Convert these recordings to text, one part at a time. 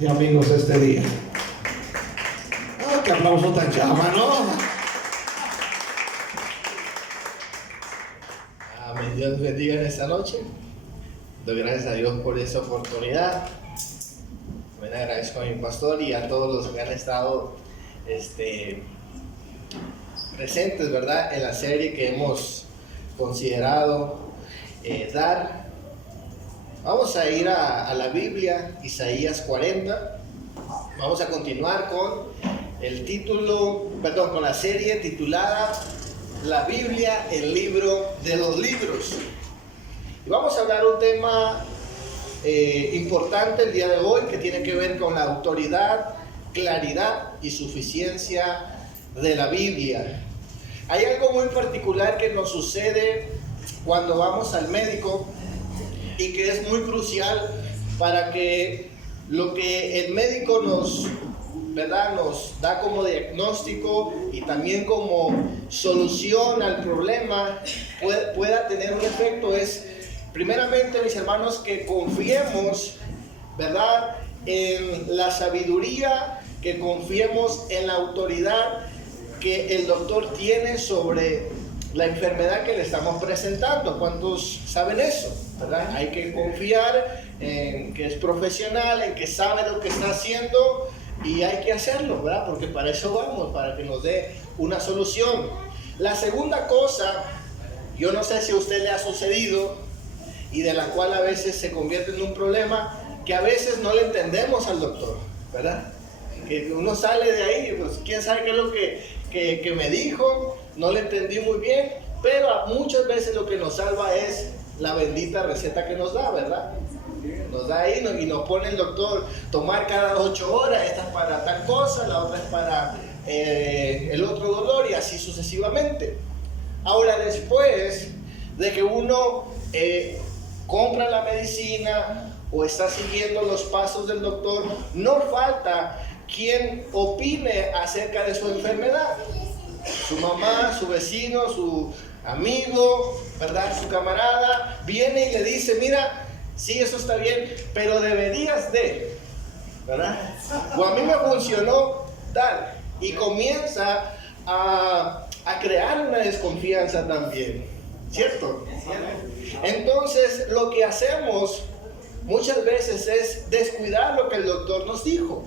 y amigos este día. ¡Ah, qué aplauso tan llama, ¿no? Amén. Dios les bendiga en esta noche. Doy gracias a Dios por esta oportunidad. También agradezco a mi pastor y a todos los que han estado presentes, ¿verdad?, en la serie que hemos considerado dar. Vamos a ir a la Biblia, Isaías 40. Vamos a continuar con con la serie titulada La Biblia, el libro de los libros. Y vamos a hablar un tema importante el día de hoy que tiene que ver con la autoridad, claridad y suficiencia de la Biblia. Hay algo muy particular que nos sucede cuando vamos al médico y que es muy crucial para que lo que el médico nos da como diagnóstico y también como solución al problema pueda tener un efecto. Es primeramente, mis hermanos, que confiemos, ¿verdad?, en la sabiduría, que confiemos en la autoridad que el doctor tiene sobre la enfermedad que le estamos presentando. ¿Cuántos saben eso? ¿Verdad? Hay que confiar en que es profesional, en que sabe lo que está haciendo, y hay que hacerlo, ¿verdad? Porque para eso vamos, para que nos dé una solución. La segunda cosa, yo no sé si a usted le ha sucedido y de la cual a veces se convierte en un problema, que a veces no le entendemos al doctor, ¿verdad? Que uno sale de ahí, pues quién sabe qué es lo que me dijo, no le entendí muy bien, pero muchas veces lo que nos salva es la bendita receta que nos da, ¿verdad? Nos da ahí y nos pone el doctor tomar cada 8 horas, esta es para tal cosa, la otra es para el otro dolor, y así sucesivamente. Ahora, después de que uno compra la medicina o está siguiendo los pasos del doctor, no falta quien opine acerca de su enfermedad. Su mamá, su vecino, su amigo, ¿verdad?, su camarada viene y le dice: mira, sí, eso está bien, pero deberías de, ¿verdad? O a mí me funcionó tal, y comienza a crear una desconfianza también, ¿cierto? Entonces, lo que hacemos muchas veces es descuidar lo que el doctor nos dijo,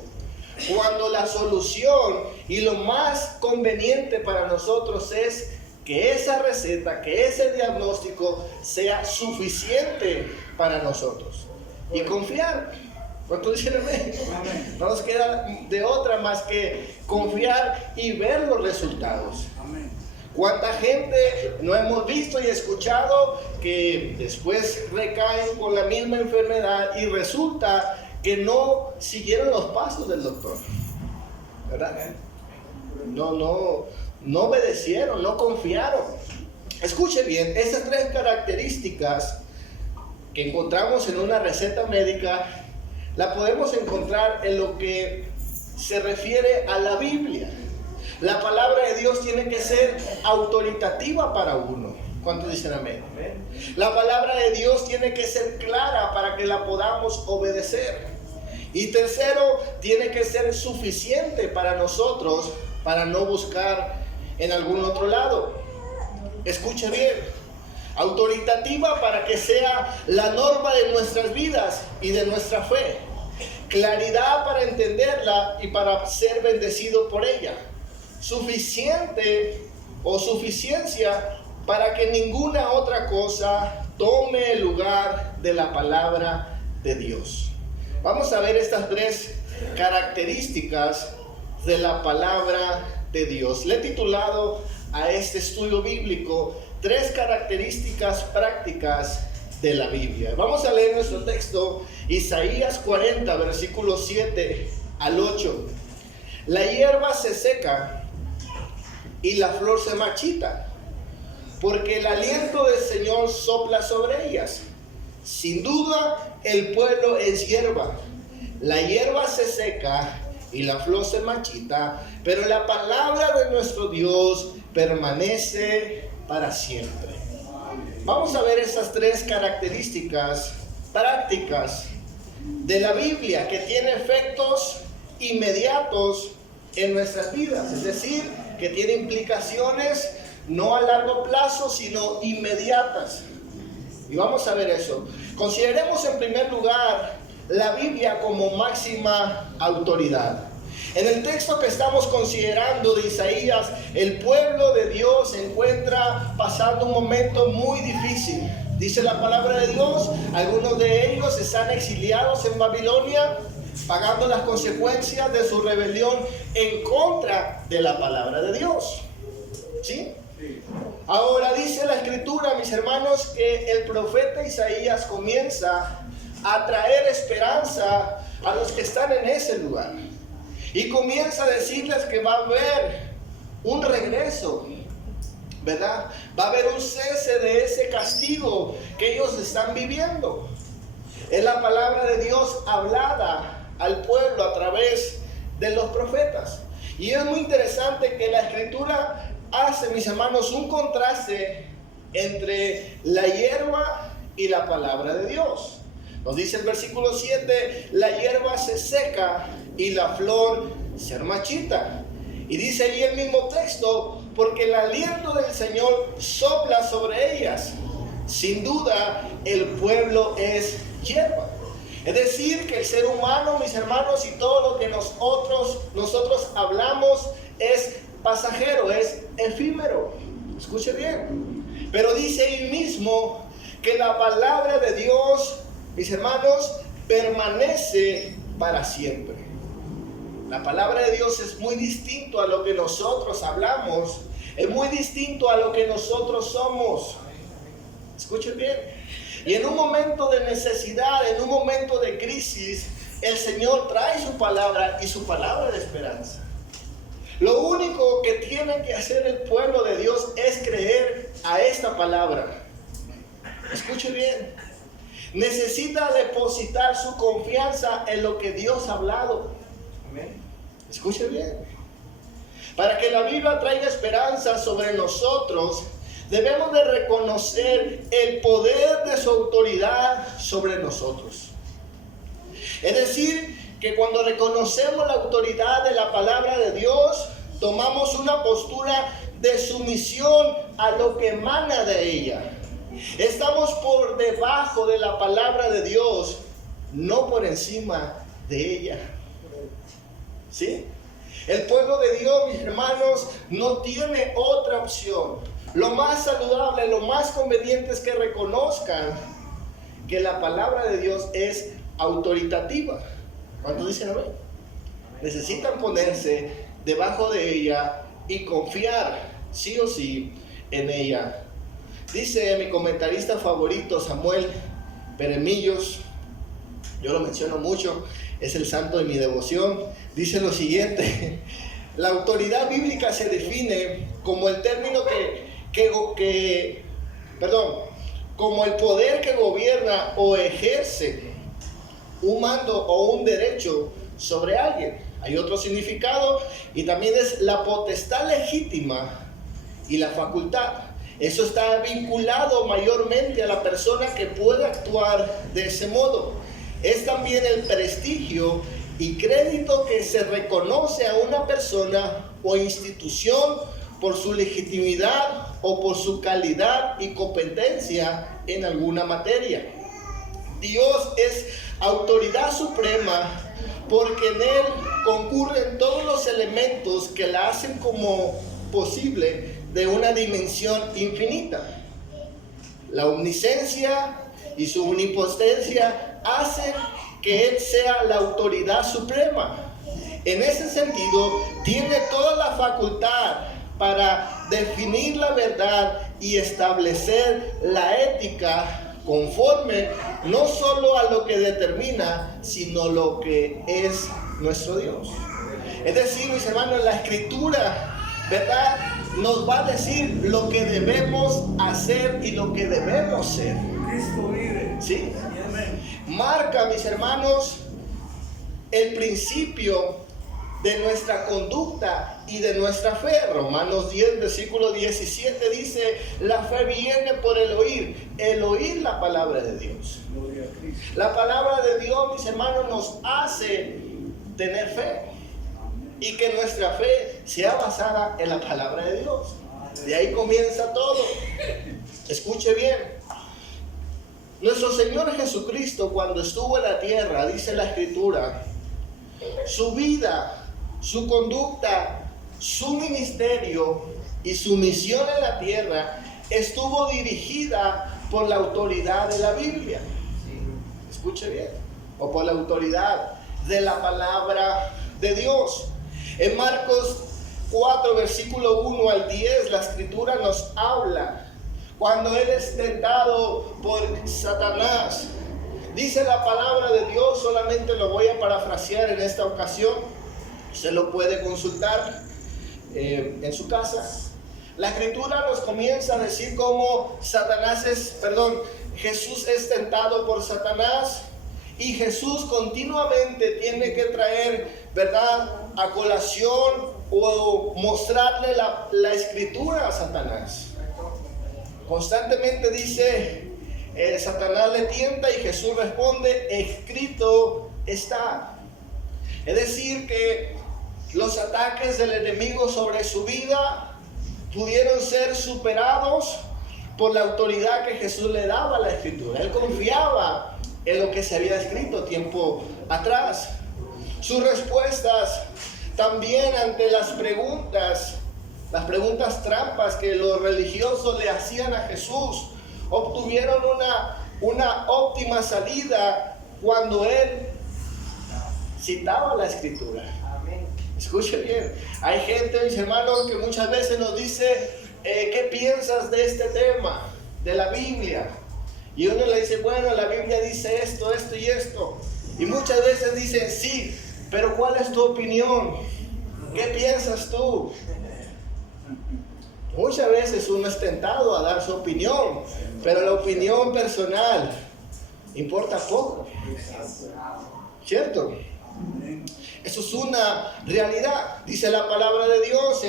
cuando la solución y lo más conveniente para nosotros es que esa receta, que ese diagnóstico sea suficiente para nosotros, y confiar. ¿Cuánto dicen amén? No nos queda de otra más que confiar y ver los resultados. Amén. ¿Cuánta gente no hemos visto y escuchado que después recaen con la misma enfermedad y resulta que no siguieron los pasos del doctor, ¿verdad? No obedecieron, no confiaron. Escuche bien, esas 3 características que encontramos en una receta médica la podemos encontrar en lo que se refiere a la Biblia. La palabra de Dios tiene que ser autoritativa para uno. ¿Cuántos dicen amén? La palabra de Dios tiene que ser clara para que la podamos obedecer. Y tercero, tiene que ser suficiente para nosotros, para no buscar en algún otro lado. Escuche bien. Autoritativa para que sea la norma de nuestras vidas y de nuestra fe. Claridad para entenderla y para ser bendecido por ella. Suficiente o suficiencia para que ninguna otra cosa tome el lugar de la palabra de Dios. Vamos a ver estas 3 características de la palabra de Dios. Le he titulado a este estudio bíblico 3 características prácticas de la Biblia. Vamos a leer nuestro texto, Isaías 40, versículos 7 al 8. La hierba se seca y la flor se marchita, porque el aliento del Señor sopla sobre ellas. Sin duda, el pueblo es hierba. La hierba se seca y la flor se marchita, pero la palabra de nuestro Dios permanece para siempre. Vamos a ver esas 3 características prácticas de la Biblia que tiene efectos inmediatos en nuestras vidas, es decir, que tiene implicaciones no a largo plazo, sino inmediatas. Y vamos a ver eso. Consideremos en primer lugar la Biblia como máxima autoridad. En el texto que estamos considerando de Isaías, el pueblo de Dios se encuentra pasando un momento muy difícil. Dice la palabra de Dios, algunos de ellos están exiliados en Babilonia, pagando las consecuencias de su rebelión en contra de la palabra de Dios. ¿Sí? Ahora dice la Escritura, mis hermanos, que el profeta Isaías comienza a traer esperanza a los que están en ese lugar. Y comienza a decirles que va a haber un regreso, ¿verdad? Va a haber un cese de ese castigo que ellos están viviendo. Es la palabra de Dios hablada al pueblo a través de los profetas. Y es muy interesante que la Escritura hace, mis hermanos, un contraste entre la hierba y la palabra de Dios. Nos dice el versículo 7, la hierba se seca y la flor se marchita. Y dice ahí el mismo texto, porque el aliento del Señor sopla sobre ellas. Sin duda, el pueblo es hierba. Es decir, que el ser humano, mis hermanos, y todo lo que nosotros hablamos es pasajero, es efímero. Escuche bien. Pero dice ahí mismo que la palabra de Dios, mis hermanos, permanece para siempre. La palabra de Dios es muy distinto a lo que nosotros hablamos, es muy distinto a lo que nosotros somos. Escuchen bien. Y en un momento de necesidad, en un momento de crisis, el Señor trae su palabra y su palabra de esperanza. Lo único que tiene que hacer el pueblo de Dios es creer a esta palabra. Escuche bien. Necesita depositar su confianza en lo que Dios ha hablado. Amén. Escuche bien. Para que la Biblia traiga esperanza sobre nosotros, debemos de reconocer el poder de su autoridad sobre nosotros. Es decir, que cuando reconocemos la autoridad de la palabra de Dios, tomamos una postura de sumisión a lo que emana de ella. Estamos por debajo de la palabra de Dios, no por encima de ella. ¿Sí? El pueblo de Dios, mis hermanos, no tiene otra opción. Lo más saludable, lo más conveniente es que reconozcan que la palabra de Dios es autoritativa. ¿Cuántos dicen amén? Necesitan ponerse debajo de ella y confiar sí o sí en ella. Dice mi comentarista favorito, Samuel Peremillos, yo lo menciono mucho, es el santo de mi devoción. Dice lo siguiente: la autoridad bíblica se define como el término como el poder que gobierna o ejerce un mando o un derecho sobre alguien. Hay otro significado y también es la potestad legítima y la facultad. Eso está vinculado mayormente a la persona que puede actuar de ese modo. Es también el prestigio y crédito que se reconoce a una persona o institución por su legitimidad o por su calidad y competencia en alguna materia. Dios es autoridad suprema porque en Él concurren todos los elementos que la hacen como posible de una dimensión infinita. La omnisciencia y su omnipotencia hacen que Él sea la autoridad suprema. En ese sentido, tiene toda la facultad para definir la verdad y establecer la ética conforme no solo a lo que determina, sino lo que es nuestro Dios. Es decir, mis hermanos, la Escritura, ¿verdad?, nos va a decir lo que debemos hacer y lo que debemos ser. Cristo vive. ¿Sí? Marca, mis hermanos, el principio de nuestra conducta y de nuestra fe. Romanos 10, versículo 17 dice, la fe viene por el oír la palabra de Dios. La palabra de Dios, mis hermanos, nos hace tener fe y que nuestra fe sea basada en la palabra de Dios. De ahí comienza todo. Escuche bien. Nuestro Señor Jesucristo, cuando estuvo en la tierra, dice la Escritura, su vida, su conducta, su ministerio y su misión en la tierra estuvo dirigida por la autoridad de la Biblia. Escuche bien. O por la autoridad de la palabra de Dios. En Marcos 4, versículo 1 al 10, la Escritura nos habla cuando Él es tentado por Satanás. Dice la palabra de Dios, solamente lo voy a parafrasear en esta ocasión. Se lo puede consultar en su casa. La Escritura nos comienza a decir cómo Jesús es tentado por Satanás. Y Jesús continuamente tiene que traer, ¿verdad?, a colación o mostrarle la Escritura a Satanás. Constantemente dice, Satanás le tienta y Jesús responde, escrito está. Es decir, que los ataques del enemigo sobre su vida pudieron ser superados por la autoridad que Jesús le daba a la Escritura. Él confiaba en lo que se había escrito tiempo atrás. Sus respuestas también ante las preguntas trampas que los religiosos le hacían a Jesús, obtuvieron una óptima salida cuando Él citaba la Escritura. Escuche bien, hay gente, mis hermanos, que muchas veces nos dice, ¿qué piensas de este tema, de la Biblia? Y uno le dice, bueno, la Biblia dice esto, esto y esto. Y muchas veces dicen, sí, pero ¿cuál es tu opinión? ¿Qué piensas tú? Muchas veces uno es tentado a dar su opinión, pero la opinión personal importa poco. ¿Cierto? Eso es una realidad. Dice la palabra de Dios,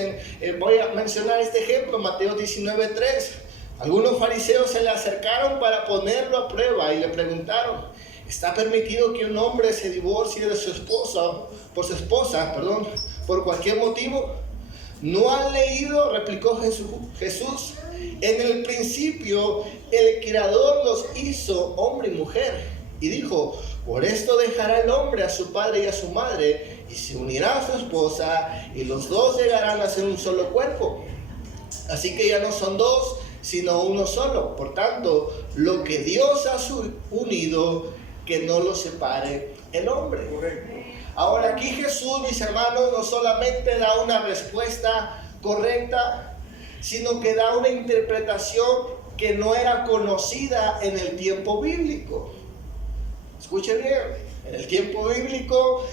voy a mencionar este ejemplo, Mateo 19:3. Algunos fariseos se le acercaron para ponerlo a prueba y le preguntaron, ¿está permitido que un hombre se divorcie de su esposa, por cualquier motivo? ¿No han leído? Replicó Jesús. En el principio el Creador los hizo hombre y mujer. Y dijo, por esto dejará el hombre a su padre y a su madre, y se unirá a su esposa, y los dos llegarán a ser un solo cuerpo. Así que ya no son dos, sino uno solo. Por tanto, lo que Dios ha unido, que no lo separe el hombre. Ahora aquí Jesús, mis hermanos, no solamente da una respuesta correcta, sino que da una interpretación que no era conocida en el tiempo bíblico. Escuchen bien, en el tiempo bíblico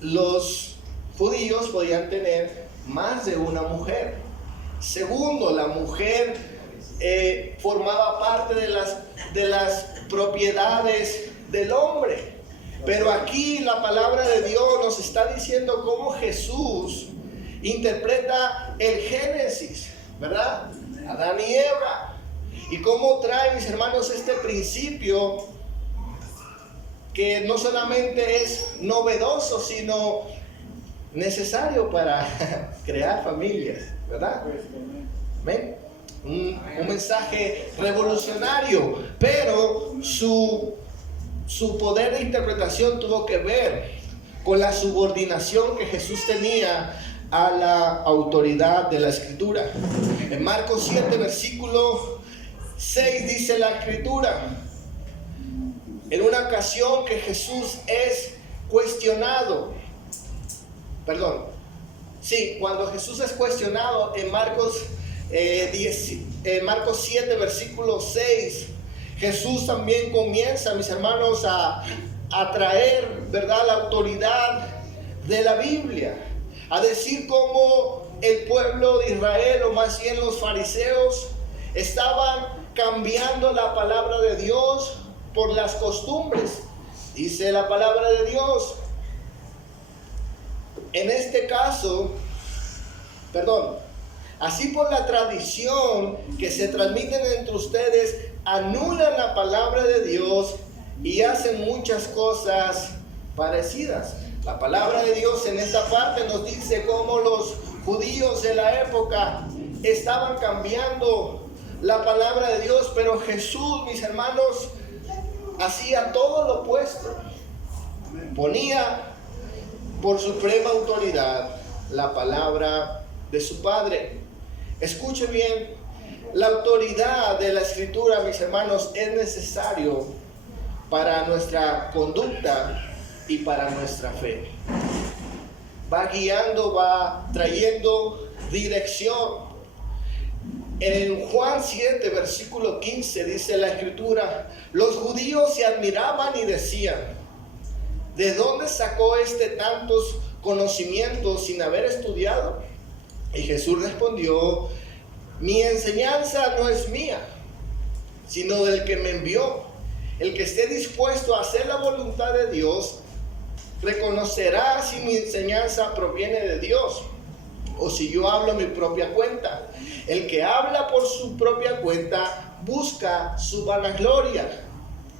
los judíos podían tener más de una mujer. Segundo, la mujer formaba parte de las propiedades del hombre. Pero aquí la palabra de Dios nos está diciendo cómo Jesús interpreta el Génesis, ¿verdad? Adán y Eva. Y cómo trae, mis hermanos, este principio que no solamente es novedoso, sino necesario para crear familias, ¿verdad? ¿Ven? Un mensaje revolucionario, pero su poder de interpretación tuvo que ver con la subordinación que Jesús tenía a la autoridad de la Escritura. En Marcos 7, versículo 6 dice la Escritura, en una ocasión que Jesús es cuestionado, cuando Jesús es cuestionado en Marcos 7, versículo 6, Jesús también comienza, mis hermanos, a traer, ¿verdad?, la autoridad de la Biblia, a decir cómo el pueblo de Israel, o más bien los fariseos, estaban cambiando la palabra de Dios por las costumbres. Dice la palabra de Dios, En este caso, así por la tradición que se transmiten entre ustedes, anulan la palabra de Dios y hacen muchas cosas parecidas. La palabra de Dios en esta parte nos dice cómo los judíos de la época estaban cambiando la palabra de Dios, pero Jesús, mis hermanos, hacía todo lo opuesto. Ponía por suprema autoridad la palabra de su Padre. Escuche bien, la autoridad de la Escritura, mis hermanos, es necesario para nuestra conducta y para nuestra fe. Va guiando, va trayendo dirección. En Juan 7, versículo 15, dice la Escritura: los judíos se admiraban y decían, ¿de dónde sacó tantos conocimientos sin haber estudiado? Y Jesús respondió: mi enseñanza no es mía, sino del que me envió. El que esté dispuesto a hacer la voluntad de Dios reconocerá si mi enseñanza proviene de Dios o si yo hablo mi propia cuenta. El que habla por su propia cuenta busca su vanagloria.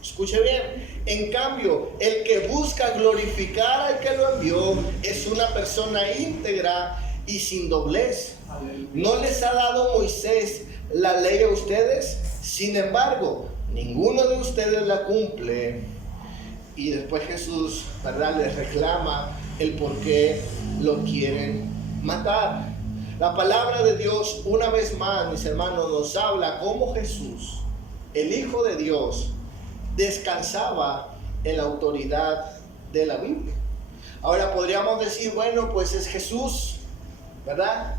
Escuche bien. En cambio, el que busca glorificar al que lo envió es una persona íntegra y sin doblez. ¿No les ha dado Moisés la ley a ustedes? Sin embargo, ninguno de ustedes la cumple. Y después Jesús, ¿verdad?, les reclama el por qué lo quieren matar. La palabra de Dios, una vez más, mis hermanos, nos habla cómo Jesús, el Hijo de Dios, descansaba en la autoridad de la Biblia. Ahora podríamos decir, bueno, pues es Jesús, ¿verdad?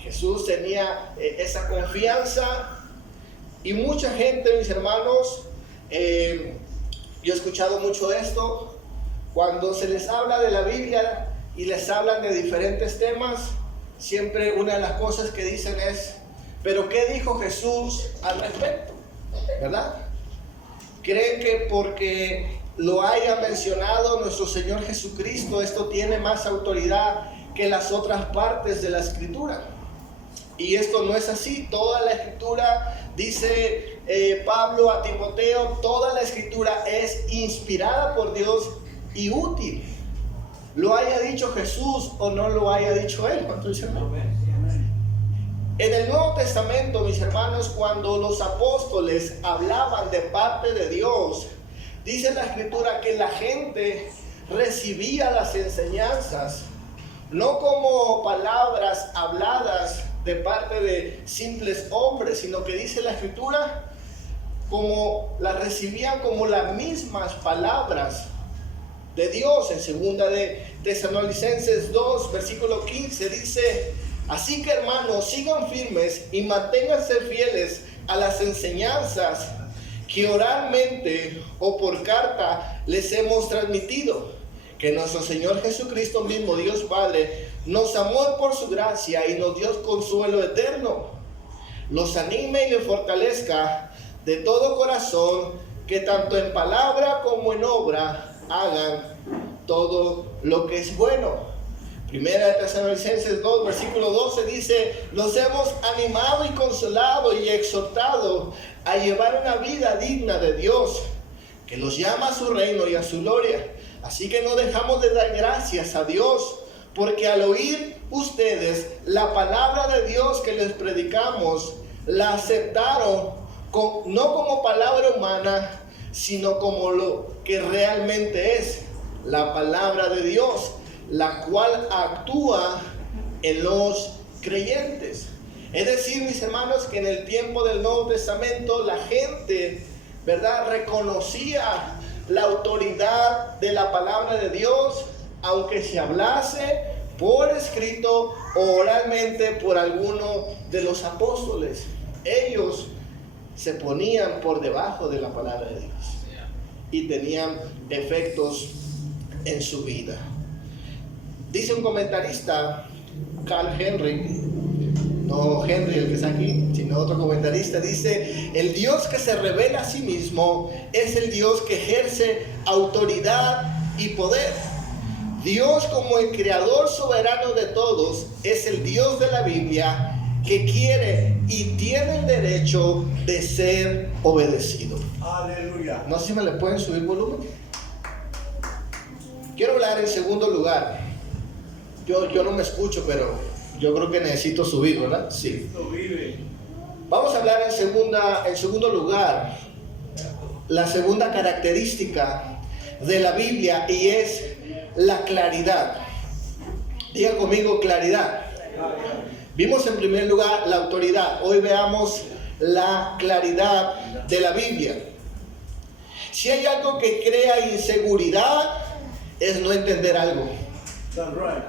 Jesús tenía esa confianza. Y mucha gente, mis hermanos, yo he escuchado mucho esto, cuando se les habla de la Biblia y les hablan de diferentes temas, siempre una de las cosas que dicen es, ¿pero qué dijo Jesús al respecto? ¿Verdad? Creen que porque lo haya mencionado nuestro Señor Jesucristo, esto tiene más autoridad que las otras partes de la Escritura. Y esto no es así. Toda la Escritura, dice Pablo a Timoteo, toda la Escritura es inspirada por Dios y útil. Lo haya dicho Jesús o no lo haya dicho Él. En el Nuevo Testamento, mis hermanos, cuando los apóstoles hablaban de parte de Dios, dice la Escritura que la gente recibía las enseñanzas no como palabras habladas de parte de simples hombres, sino que dice la Escritura como las recibían como las mismas palabras de Dios. En segunda de Tesalonicenses 2, versículo 15 dice: así que, hermanos, sigan firmes y manténganse fieles a las enseñanzas que oralmente o por carta les hemos transmitido, que nuestro Señor Jesucristo mismo, Dios Padre, nos amó por su gracia y nos dio consuelo eterno. Los anime y les fortalezca de todo corazón, que tanto en palabra como en obra hagan todo lo que es bueno. Primera de Tesalonicenses 2, versículo 12 dice: los hemos animado y consolado y exhortado a llevar una vida digna de Dios, que los llama a su reino y a su gloria. Así que no dejamos de dar gracias a Dios, porque al oír ustedes la palabra de Dios que les predicamos, la aceptaron no como palabra humana, sino como lo que realmente es la palabra de Dios, la cual actúa en los creyentes. Es decir, mis hermanos, que en el tiempo del Nuevo Testamento la gente, ¿verdad?, reconocía la autoridad de la palabra de Dios, aunque se hablase por escrito o oralmente por alguno de los apóstoles. Ellos se ponían por debajo de la palabra de Dios y tenían efectos en su vida. Dice un comentarista, Carl Henry, no Henry el que está aquí, sino otro comentarista, dice: el Dios que se revela a sí mismo es el Dios que ejerce autoridad y poder. Dios, como el creador soberano de todos, es el Dios de la Biblia que quiere y tiene el derecho de ser obedecido. Aleluya. No sé si me le pueden subir volumen. Quiero hablar en segundo lugar. Yo no me escucho, pero yo creo que necesito subir, ¿verdad? Sí. Cristo vive. Vamos a hablar en segundo lugar, la segunda característica de la Biblia, y es la claridad. Diga conmigo, claridad. Vimos en primer lugar la autoridad. Hoy veamos la claridad de la Biblia. Si hay algo que crea inseguridad, es no entender algo. That's right.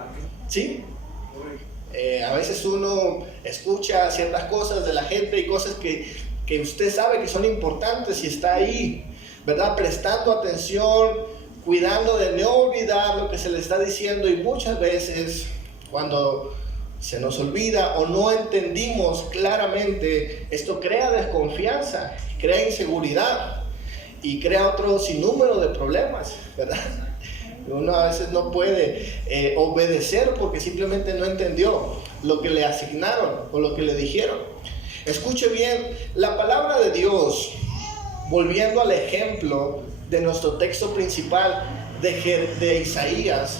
¿Sí? A veces uno escucha ciertas cosas de la gente y cosas que usted sabe que son importantes y está ahí, ¿verdad? Prestando atención, cuidando de no olvidar lo que se le está diciendo, y muchas veces cuando se nos olvida o no entendimos claramente, esto crea desconfianza, crea inseguridad y crea otro sinnúmero de problemas, ¿verdad? Uno a veces no puede obedecer porque simplemente no entendió lo que le asignaron o lo que le dijeron. Escuche bien, la palabra de Dios, volviendo al ejemplo de nuestro texto principal de Isaías,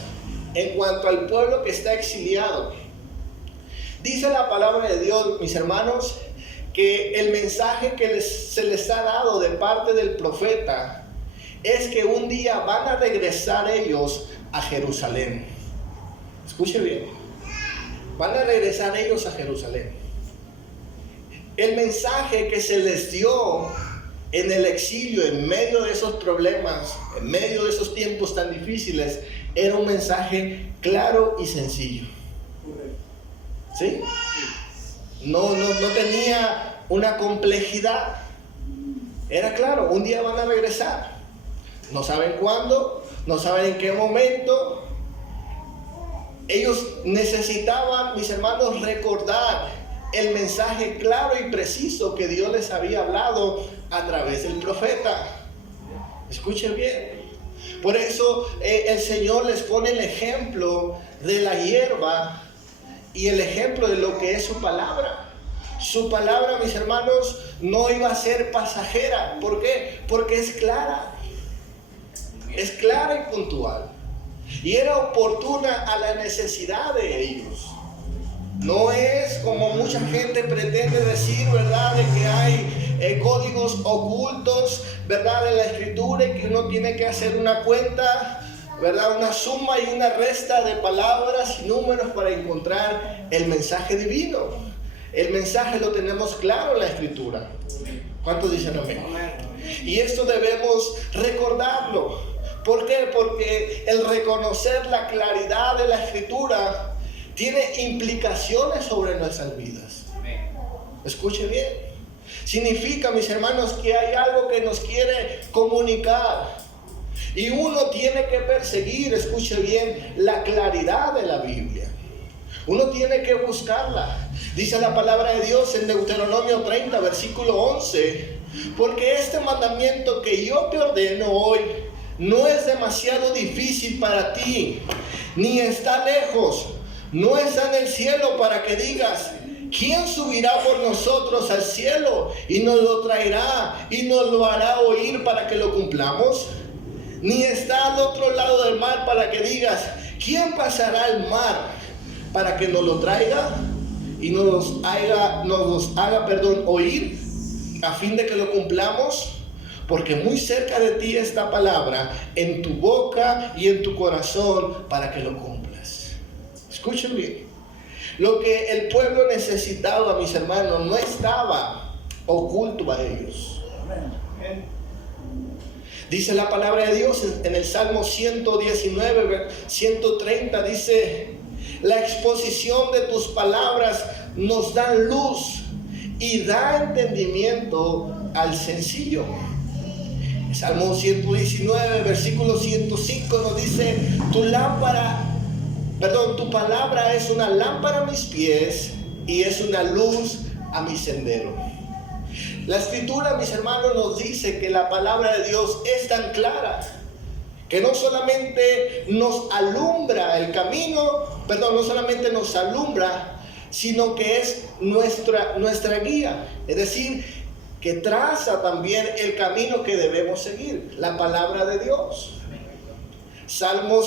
en cuanto al pueblo que está exiliado, dice la palabra de Dios, mis hermanos, que el mensaje que se les ha dado de parte del profeta es que un día van a regresar ellos a Jerusalén. Escuche bien, van a regresar ellos a Jerusalén. El mensaje que se les dio en el exilio, en medio de esos problemas, en medio de esos tiempos tan difíciles, era un mensaje claro y sencillo. ¿Sí? No tenía una complejidad. Era claro, un día van a regresar. No saben cuándo, no saben en qué momento. Ellos necesitaban, mis hermanos, recordar el mensaje claro y preciso que Dios les había hablado a través del profeta. Escuchen bien. Por eso el Señor les pone el ejemplo de la hierba y el ejemplo de lo que es su palabra. Su palabra, mis hermanos, no iba a ser pasajera. ¿Por qué? Porque es clara. Es clara y puntual. Y era oportuna a la necesidad de ellos. No es como mucha gente pretende decir, ¿verdad? De que hay códigos ocultos, ¿verdad? En la escritura, y que uno tiene que hacer una cuenta, ¿verdad? Una suma y una resta de palabras y números para encontrar el mensaje divino. El mensaje lo tenemos claro en la escritura. ¿Cuántos dicen amén? Y esto debemos recordarlo. ¿Por qué? Porque el reconocer la claridad de la escritura tiene implicaciones sobre nuestras vidas. Escuche bien. Significa, mis hermanos, que hay algo que nos quiere comunicar. Y uno tiene que perseguir, escuche bien, la claridad de la Biblia. Uno tiene que buscarla. Dice la palabra de Dios en Deuteronomio 30, versículo 11. Porque este mandamiento que yo te ordeno hoy no es demasiado difícil para ti, ni está lejos, no está en el cielo para que digas: ¿quién subirá por nosotros al cielo y nos lo traerá y nos lo hará oír para que lo cumplamos? Ni está al otro lado del mar para que digas: ¿quién pasará el mar para que nos lo traiga y nos haga oír a fin de que lo cumplamos? Porque muy cerca de ti está palabra, en tu boca y en tu corazón, para que lo cumplas. Escuchen bien. Lo que el pueblo necesitaba, mis hermanos, no estaba oculto a ellos. Dice la palabra de Dios en el Salmo 119, 130, dice: la exposición de tus palabras nos da luz y da entendimiento al sencillo. Salmo 119, versículo 105 nos dice: tu palabra es una lámpara a mis pies y es una luz a mi sendero. La escritura, mis hermanos, nos dice que la palabra de Dios es tan clara que no solamente nos alumbra el camino, no solamente nos alumbra, sino que es nuestra guía. Es decir, que traza también el camino que debemos seguir, la palabra de Dios. Salmo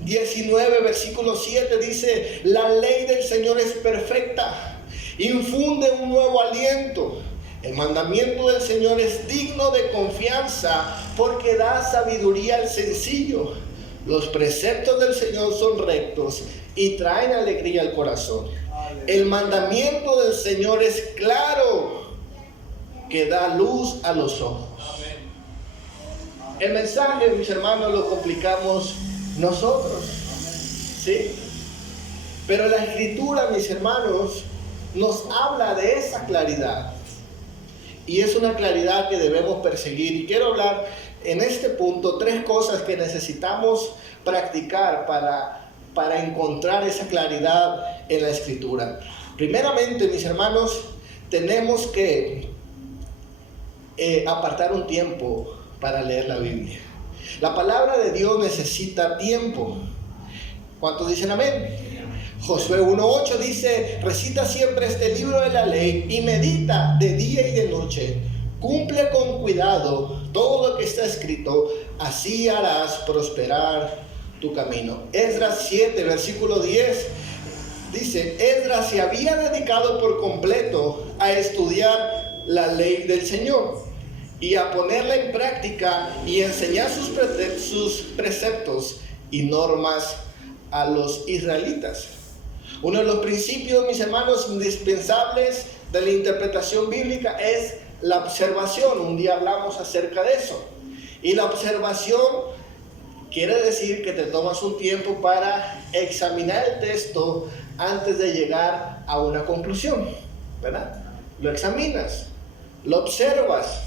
19, versículo 7 dice: la ley del Señor es perfecta, infunde un nuevo aliento. El mandamiento del Señor es digno de confianza, porque da sabiduría al sencillo. Los preceptos del Señor son rectos y traen alegría al corazón. El mandamiento del Señor es claro, que da luz a los ojos. El mensaje, mis hermanos, lo complicamos nosotros, ¿sí? Pero la Escritura, mis hermanos, nos habla de esa claridad. Y es una claridad que debemos perseguir. Y quiero hablar en este punto 3 cosas que necesitamos practicar para encontrar esa claridad en la Escritura. Primeramente, mis hermanos, tenemos que apartar un tiempo para leer la Biblia. La palabra de Dios necesita tiempo. ¿Cuántos dicen amén? Josué 1:8 dice: recita siempre este libro de la ley y medita de día y de noche. Cumple con cuidado todo lo que está escrito, así harás prosperar tu camino. Esdras 7, versículo 10 dice: Esdras se había dedicado por completo a estudiar la ley del Señor y a ponerla en práctica y enseñar sus preceptos y normas a los israelitas. Uno de los principios, mis hermanos, indispensables de la interpretación bíblica es la observación. Un día hablamos acerca de eso. Y la observación quiere decir que te tomas un tiempo para examinar el texto antes de llegar a una conclusión, ¿verdad? Lo examinas, lo observas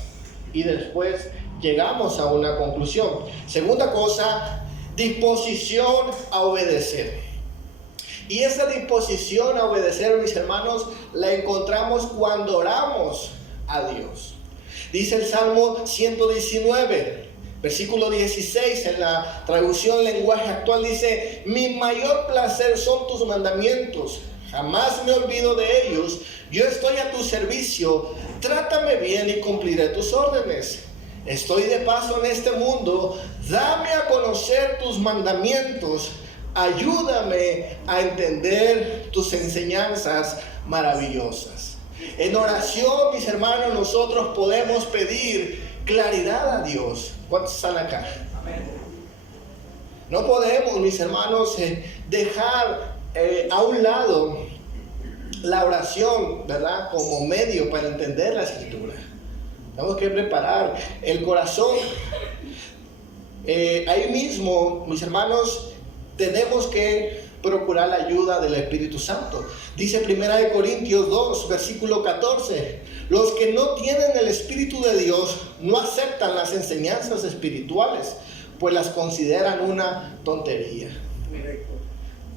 y después llegamos a una conclusión. Segunda cosa, disposición a obedecer. Y esa disposición a obedecer, mis hermanos, la encontramos cuando oramos a Dios. Dice el Salmo 119, versículo 16, en la traducción lenguaje actual, dice: mi mayor placer son tus mandamientos, jamás me olvido de ellos. Yo estoy a tu servicio, trátame bien y cumpliré tus órdenes. Estoy de paso en este mundo, dame a conocer tus mandamientos. Ayúdame a entender tus enseñanzas maravillosas. En oración, mis hermanos, nosotros podemos pedir claridad a Dios. ¿Cuántos están acá? Amén. No podemos, mis hermanos, dejar a un lado la oración, ¿verdad?, como medio para entender la Escritura. Tenemos que preparar el corazón. Ahí mismo, mis hermanos, tenemos que procurar la ayuda del Espíritu Santo. Dice 1 Corintios 2, versículo 14: los que no tienen el Espíritu de Dios no aceptan las enseñanzas espirituales, pues las consideran una tontería.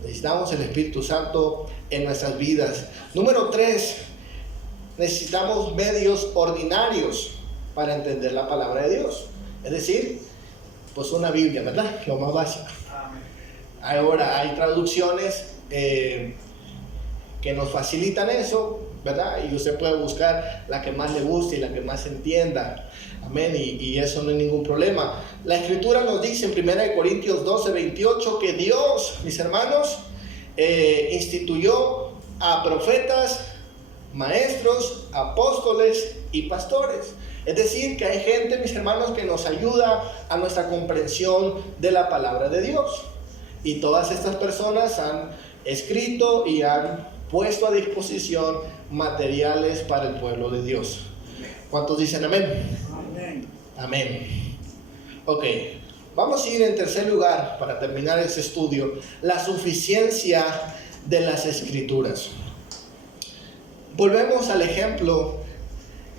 Necesitamos el Espíritu Santo en nuestras vidas. Número 3, necesitamos medios ordinarios para entender la palabra de Dios. Es decir, pues una Biblia, ¿verdad? Lo más básico. Ahora hay traducciones que nos facilitan eso, ¿verdad? Y usted puede buscar la que más le guste y la que más entienda. Amén. Y eso no hay ningún problema. La Escritura nos dice en 1 Corintios 12, 28 que Dios, mis hermanos, instituyó a profetas, maestros, apóstoles y pastores. Es decir, que hay gente, mis hermanos, que nos ayuda a nuestra comprensión de la palabra de Dios. Y todas estas personas han escrito y han puesto a disposición materiales para el pueblo de Dios. ¿Cuántos dicen amén? Amén. Amén. Ok, vamos a ir en tercer lugar para terminar este estudio: la suficiencia de las Escrituras. Volvemos al ejemplo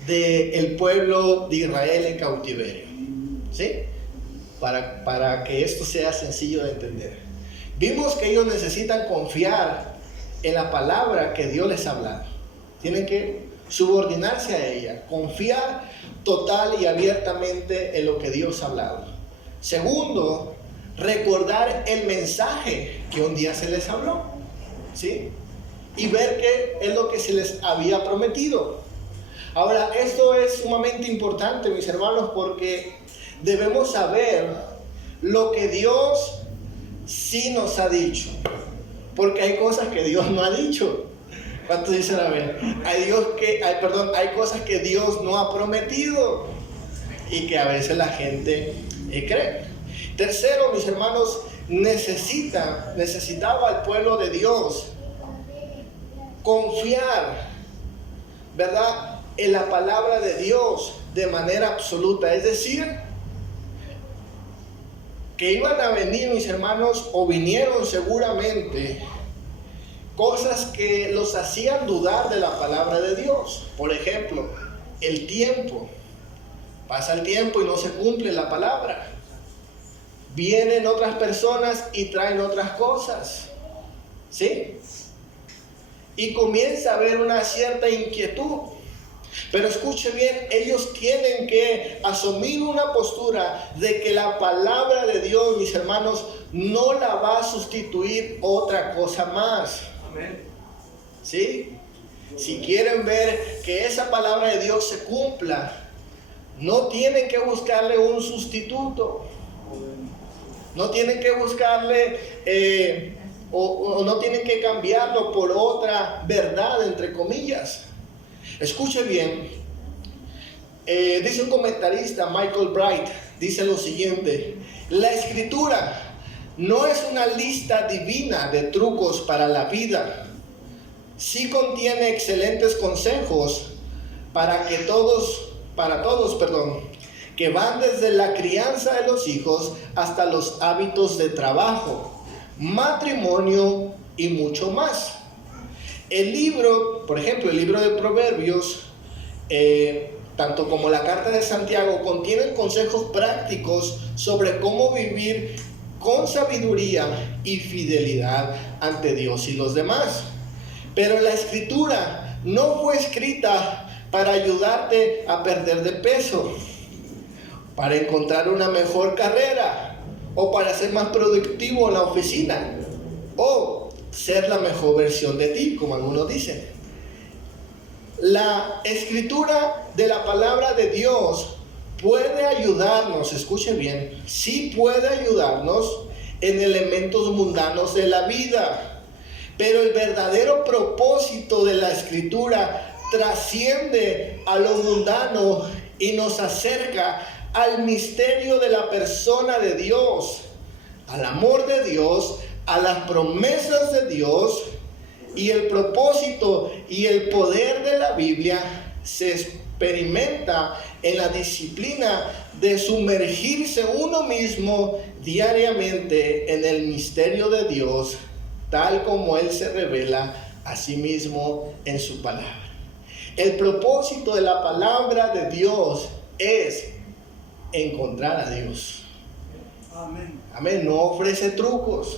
del pueblo de Israel en cautiverio, ¿sí? Para que esto sea sencillo de entender. Vimos que ellos necesitan confiar en la palabra que Dios les ha hablado. Tienen que subordinarse a ella, confiar total y abiertamente en lo que Dios ha hablado. Segundo, recordar el mensaje que un día se les habló, ¿sí? Y ver qué es lo que se les había prometido. Ahora, esto es sumamente importante, mis hermanos, porque debemos saber lo que Dios sí nos ha dicho. Porque hay cosas que Dios no ha dicho. ¿Cuántos dicen amén? Hay cosas que Dios no ha prometido y que a veces la gente cree. Tercero, mis hermanos, necesitaba el pueblo de Dios confiar, ¿verdad?, en la palabra de Dios de manera absoluta. Es decir, que iban a venir, mis hermanos, o vinieron seguramente, cosas que los hacían dudar de la palabra de Dios. Por ejemplo, el tiempo. Pasa el tiempo y no se cumple la palabra. Vienen otras personas y traen otras cosas, ¿sí? Y comienza a haber una cierta inquietud. Pero escuche bien, ellos tienen que asumir una postura de que la palabra de Dios, mis hermanos, no la va a sustituir otra cosa más. Amén. ¿Sí? Si quieren ver que esa palabra de Dios se cumpla, no tienen que buscarle un sustituto. No tienen que buscarle o no tienen que cambiarlo por otra verdad, entre comillas. Escuche bien. Dice un comentarista, Michael Bright, dice lo siguiente: la escritura no es una lista divina de trucos para la vida. Sí contiene excelentes consejos para todos, que van desde la crianza de los hijos hasta los hábitos de trabajo, matrimonio y mucho más. El libro, por ejemplo, el libro de Proverbios, tanto como la carta de Santiago, contienen consejos prácticos sobre cómo vivir con sabiduría y fidelidad ante Dios y los demás. Pero la escritura no fue escrita para ayudarte a perder de peso, para encontrar una mejor carrera, o para ser más productivo en la oficina, o ser la mejor versión de ti, como algunos dicen. La escritura de la palabra de Dios puede ayudarnos, escuche bien, sí puede ayudarnos en elementos mundanos de la vida, pero el verdadero propósito de la escritura trasciende a lo mundano y nos acerca al misterio de la persona de Dios, al amor de Dios, a las promesas de Dios. Y el propósito y el poder de la Biblia se experimenta en la disciplina de sumergirse uno mismo diariamente en el misterio de Dios, tal como Él se revela a sí mismo en su palabra. El propósito de la palabra de Dios es encontrar a Dios. Amén. Amén. No ofrece trucos,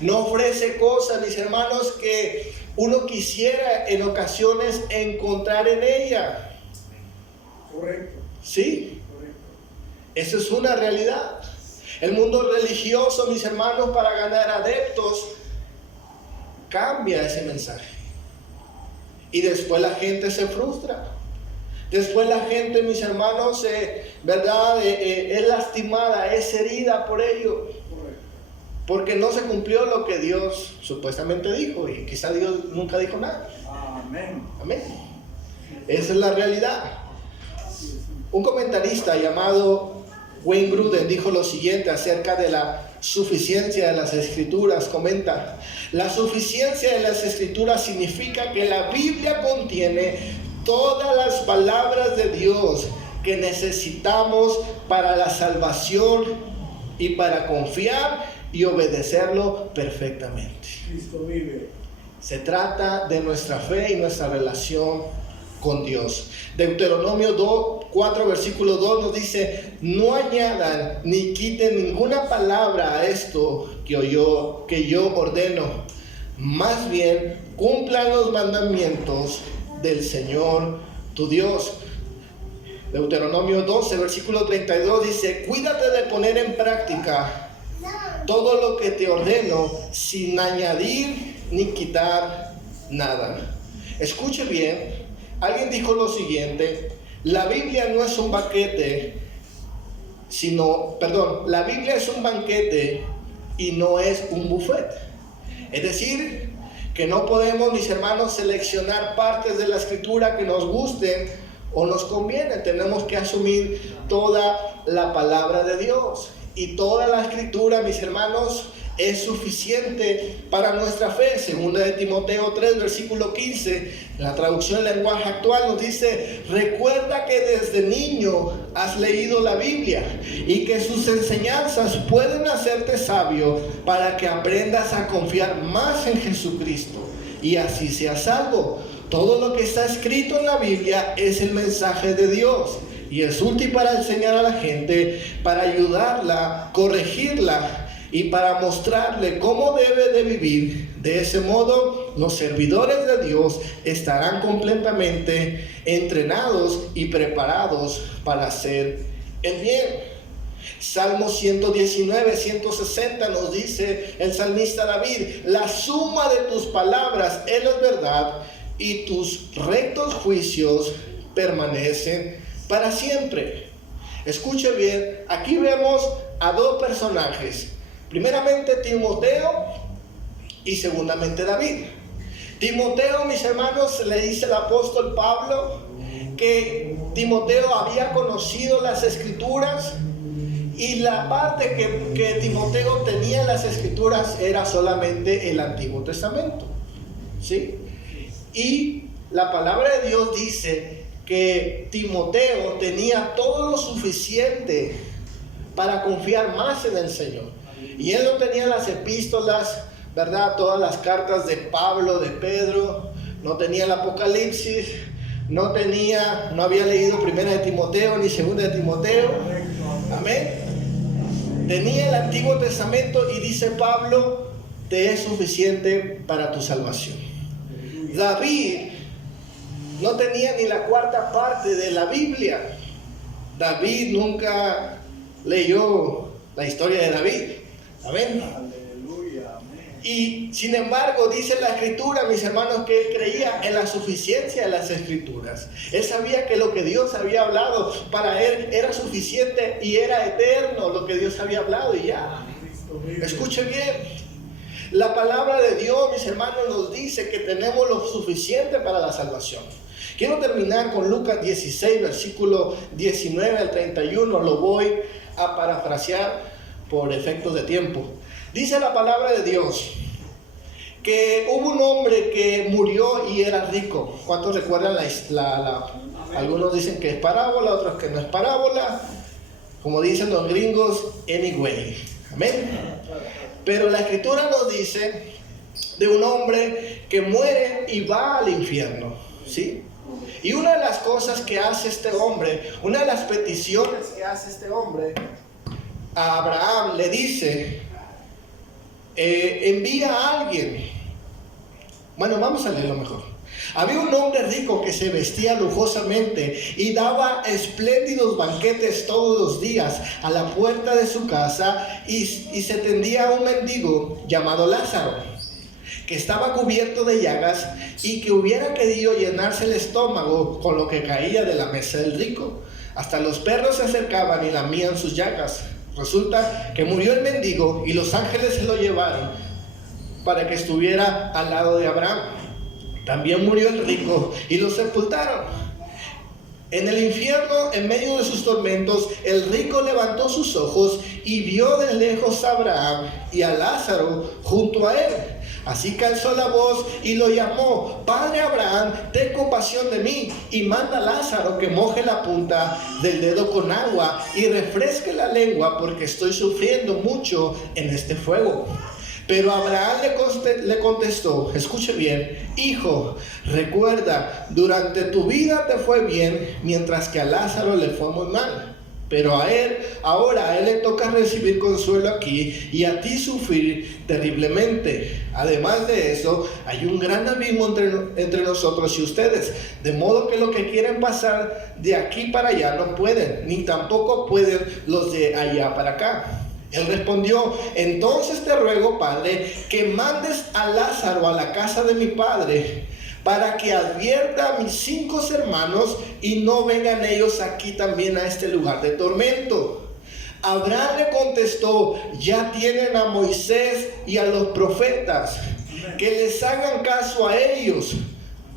no ofrece cosas, mis hermanos, que uno quisiera en ocasiones encontrar en ella. Correcto. ¿Sí? Correcto. Eso es una realidad. El mundo religioso, mis hermanos, para ganar adeptos, cambia ese mensaje. Y después la gente se frustra. Después la gente, mis hermanos, ¿verdad? Es lastimada, es herida por ello. Correcto. Porque no se cumplió lo que Dios supuestamente dijo. Y quizá Dios nunca dijo nada. Amén. Amén. Esa es la realidad. Un comentarista llamado Wayne Grudem dijo lo siguiente acerca de la suficiencia de las escrituras. Comenta: la suficiencia de las escrituras significa que la Biblia contiene todas las palabras de Dios que necesitamos para la salvación y para confiar y obedecerlo perfectamente. Cristo vive. Se trata de nuestra fe y nuestra relación con Dios. Deuteronomio 4 versículo 2 nos dice: no añadan ni quiten ninguna palabra a esto que yo ordeno, más bien cumplan los mandamientos del Señor tu Dios. Deuteronomio 12, versículo 32 dice: cuídate de poner en práctica todo lo que te ordeno sin añadir ni quitar nada. Escuche bien, alguien dijo lo siguiente: la Biblia no es un banquete, la Biblia es un banquete y no es un buffet. Es decir, que no podemos, mis hermanos, seleccionar partes de la escritura que nos gusten o nos convienen. Tenemos que asumir toda la palabra de Dios. Y toda la escritura, mis hermanos, es suficiente para nuestra fe. Segunda de Timoteo 3, versículo 15, la traducción lenguaje actual nos dice: recuerda que desde niño has leído la Biblia y que sus enseñanzas pueden hacerte sabio para que aprendas a confiar más en Jesucristo y así seas salvo. Todo lo que está escrito en la Biblia es el mensaje de Dios y es útil para enseñar a la gente, para ayudarla, corregirla y para mostrarle cómo debe de vivir. De ese modo, los servidores de Dios estarán completamente entrenados y preparados para hacer el bien. Salmo 119, 160 nos dice el salmista David: la suma de tus palabras es la verdad y tus rectos juicios permanecen para siempre. Escuche bien, aquí vemos a dos personajes. Primeramente Timoteo y segundamente David. Timoteo, mis hermanos, le dice el apóstol Pablo que Timoteo había conocido las escrituras y la parte que Timoteo tenía en las escrituras era solamente el Antiguo Testamento, ¿sí? Y la palabra de Dios dice que Timoteo tenía todo lo suficiente para confiar más en el Señor. Y él no tenía las epístolas, ¿verdad? Todas las cartas de Pablo, de Pedro, no tenía el Apocalipsis, no había leído Primera de Timoteo ni Segunda de Timoteo. Amén. Tenía el Antiguo Testamento y dice Pablo: te es suficiente para tu salvación. David no tenía ni la cuarta parte de la Biblia. David nunca leyó la historia de David. Amén. Aleluya, amén. Y sin embargo dice la escritura, mis hermanos, que él creía en la suficiencia de las escrituras. Él sabía que lo que Dios había hablado para él era suficiente y era eterno, lo que Dios había hablado, y ya. Escuche bien, la palabra de Dios, mis hermanos, nos dice que tenemos lo suficiente para la salvación. Quiero terminar con Lucas 16, versículo 19 al 31. Lo voy a parafrasear por efectos de tiempo. Dice la palabra de Dios que hubo un hombre que murió y era rico. ¿Cuántos recuerdan algunos dicen que es parábola, otros que no es parábola? Como dicen los gringos, anyway. Amén. Pero la escritura nos dice de un hombre que muere y va al infierno, ¿sí? Y una de las cosas que hace este hombre, una de las peticiones que hace este hombre a Abraham, le dice: envía a alguien. Bueno, vamos a leerlo mejor. Había un hombre rico que se vestía lujosamente y daba espléndidos banquetes todos los días a la puerta de su casa, y se tendía un mendigo llamado Lázaro, que estaba cubierto de llagas y que hubiera querido llenarse el estómago con lo que caía de la mesa del rico. Hasta los perros se acercaban y lamían sus llagas. Resulta que murió el mendigo y los ángeles se lo llevaron para que estuviera al lado de Abraham. También murió el rico y lo sepultaron. En el infierno, en medio de sus tormentos, el rico levantó sus ojos y vio de lejos a Abraham y a Lázaro junto a él. Así que alzó la voz y lo llamó: Padre Abraham, ten compasión de mí y manda a Lázaro que moje la punta del dedo con agua y refresque la lengua, porque estoy sufriendo mucho en este fuego. Pero Abraham le contestó, escuche bien: hijo, recuerda, durante tu vida te fue bien, mientras que a Lázaro le fue muy mal. Pero ahora a él le toca recibir consuelo aquí y a ti sufrir terriblemente. Además de eso, hay un gran abismo entre nosotros y ustedes, de modo que los que quieren pasar de aquí para allá no pueden, ni tampoco pueden los de allá para acá. Él respondió: entonces te ruego, Padre, que mandes a Lázaro a la casa de mi padre, para que advierta a mis 5 hermanos y no vengan ellos aquí también a este lugar de tormento. Abraham le contestó: ya tienen a Moisés y a los profetas, que les hagan caso a ellos.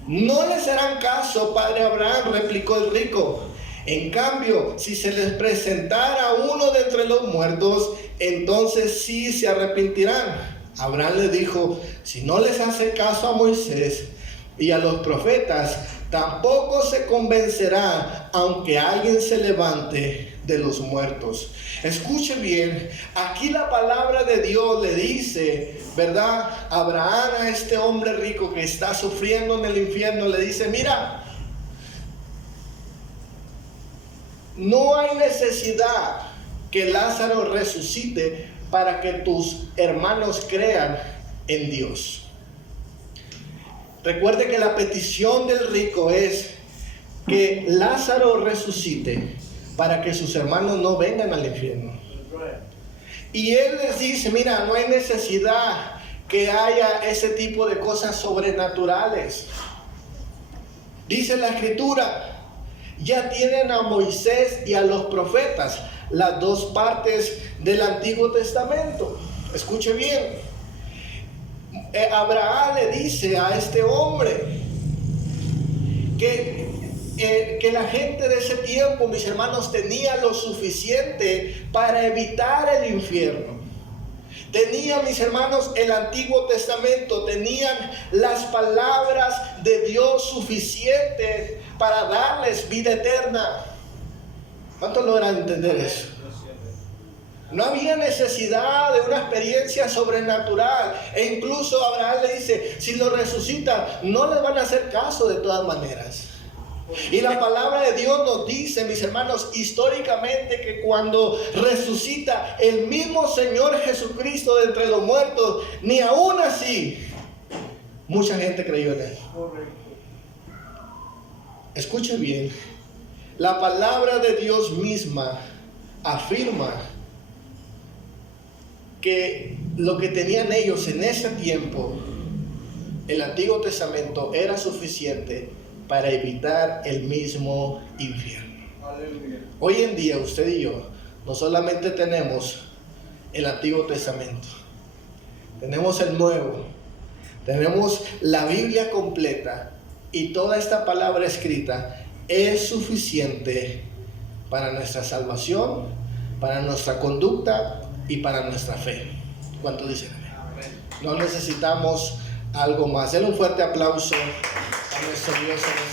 No les harán caso, padre Abraham, replicó el rico. En cambio, si se les presentara uno de entre los muertos, entonces sí se arrepentirán. Abraham le dijo: si no les hace caso a Moisés y a los profetas, tampoco se convencerá, aunque alguien se levante de los muertos. Escuche bien, aquí la palabra de Dios le dice, ¿verdad? Abraham, a este hombre rico que está sufriendo en el infierno, le dice: mira, no hay necesidad que Lázaro resucite para que tus hermanos crean en Dios. Recuerde que la petición del rico es que Lázaro resucite para que sus hermanos no vengan al infierno. Y él les dice: mira, no hay necesidad que haya ese tipo de cosas sobrenaturales. Dice la Escritura: ya tienen a Moisés y a los profetas, las dos partes del Antiguo Testamento. Escuche bien. Abraham le dice a este hombre que la gente de ese tiempo, mis hermanos, tenía lo suficiente para evitar el infierno. Tenían, mis hermanos, el Antiguo Testamento, tenían las palabras de Dios suficientes para darles vida eterna. ¿Cuántos logran entender eso? No había necesidad de una experiencia sobrenatural. E incluso Abraham le dice: si lo resucitan, no les van a hacer caso de todas maneras. Y la palabra de Dios nos dice, mis hermanos, históricamente, que cuando resucita el mismo Señor Jesucristo de entre los muertos, ni aún así mucha gente creyó en él. Escuche bien, la palabra de Dios misma afirma que lo que tenían ellos en ese tiempo, el Antiguo Testamento, era suficiente para evitar el mismo infierno. Aleluya. Hoy en día usted y yo no solamente tenemos el Antiguo Testamento, tenemos el Nuevo, tenemos la Biblia completa, y toda esta palabra escrita es suficiente para nuestra salvación, para nuestra conducta y para nuestra fe. ¿Cuánto dicen? No necesitamos algo más. Denle un fuerte aplauso a nuestro Dios en